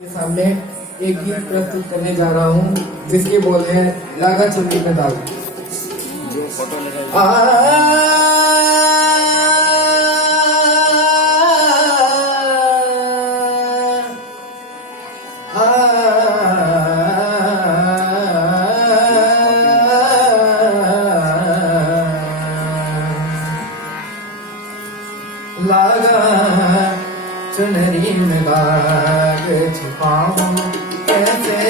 के सामने एक गीत प्रस्तुत करने जा रहा हूँ जिसके बोल हैं लागा चुन्नी का दाग। लागा चुनरी में दाग छुपाऊं कैसे,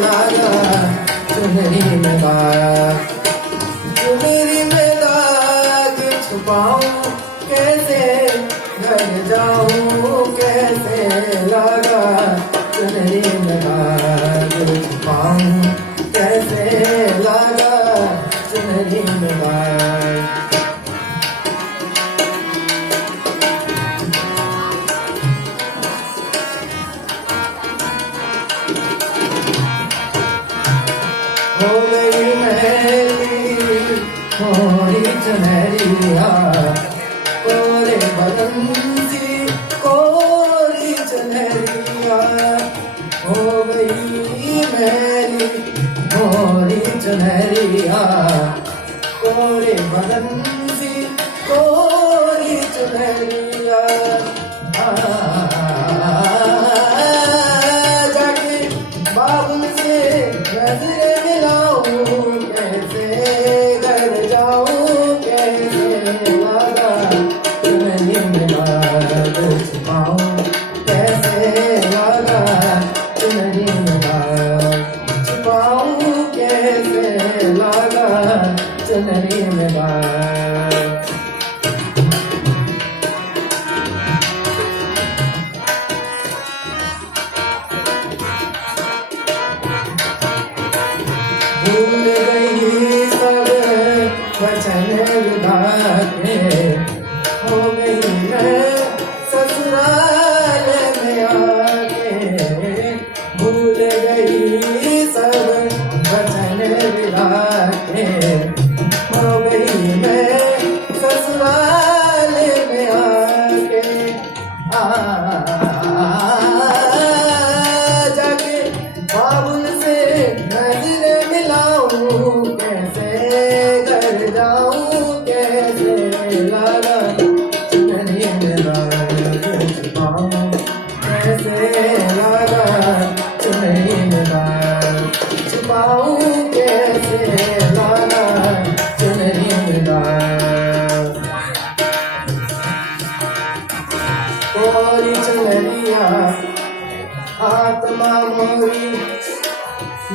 लागा चुनरी में दाग, चुनरी में दाग छुपाऊं कैसे, घर जाऊं कैसे, लागा चुनरी में दाग छुपाऊं कैसे, लागा चुनरी में दाग। हो गई मेरी थोड़ी चुनरिया, कोरे बदन सी कोरी चुनरिया, हो गई मेरी थोड़ी चुनरिया, कोरे बदन सी कोरी चुनरिया। जाके बाबुल से नजरे कैसे, घर जाऊं कैसे, लागा चुनरी में दाग छुपाऊं कैसे, लागा चुनरी में दाग छुपाऊं कैसे, लागा चुनरी में दाग। भूल गई सब वचन विधाते, हो गई मैं ससुराल में आके, भूल गई सब वचन विधाते, हो गई मैं ससुराल में आके। जाके बाबुल से नजर मिलाऊं कैसे, घर जाऊं कैसे, लागा चुनरी में दाग छुपाऊं कैसे, लागा चुनरी में दाग छुपाऊं कैसे, लागा चुनरी में दाग। कोरी चुनरिया आत्मा मोरी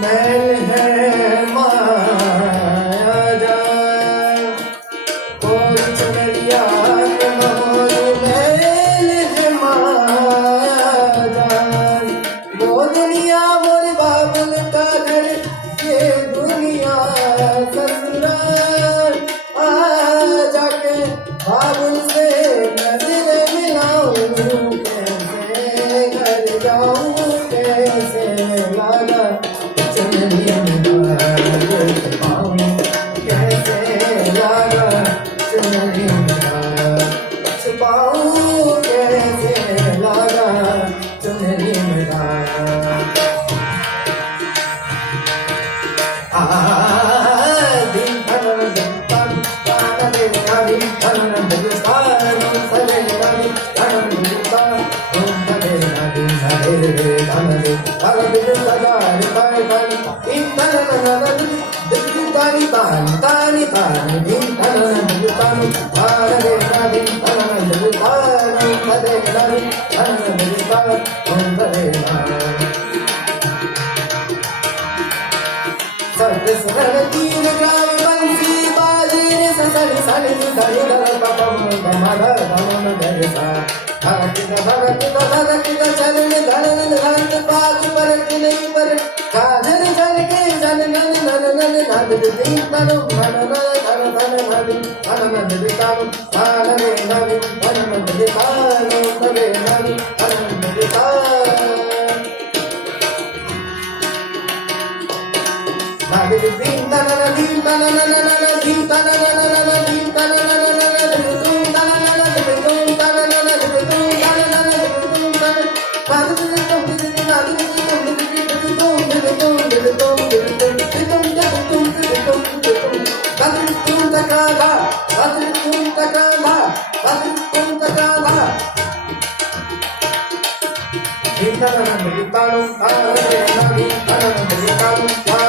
मैल है माया जाए, कोई चुनरिया आत्मा मोरी मैल है माया जाए। वो दुनिया मोर बाबुल का घर, ये दुनिया ससुराल, जाके बाबुल से नजर मिलाऊं कैसे, घर जाऊं कैसे, लागा चुनरी में दाग छुपाऊं कैसे, लागा चुनरी में दाग छुपाऊं कैसे, लागा चुनरी में दाग। दिन धन दिन तन तान दे हरि धन दिन तान सरे हरि धन दिन तान ओम धरे दिन हरे धन दे हर दिन सदा हरि धन दिन धन दिन तानी तानी तानी तानी दिन धन दिन तान हरे दिन धन दिन तान हरे धन दिन तान ओम धरे सत सरल तीर ग्राम बंसी बाजे ससर सन धरि धर पपम धमर धमन धरसा, भगत चरण धरन धरत पाग पर नहीं पर, काजर धर के जन नन नन नन नद दिन तनु मन नन धन धन नदी धन नदी तानु तान रे नदी धन नदी तानु तबे नदी धन नदी तानु दिन तन दिन तन दिन तन दिन तन दिन तन कोणता Radha Hinda na na na na na na na na na na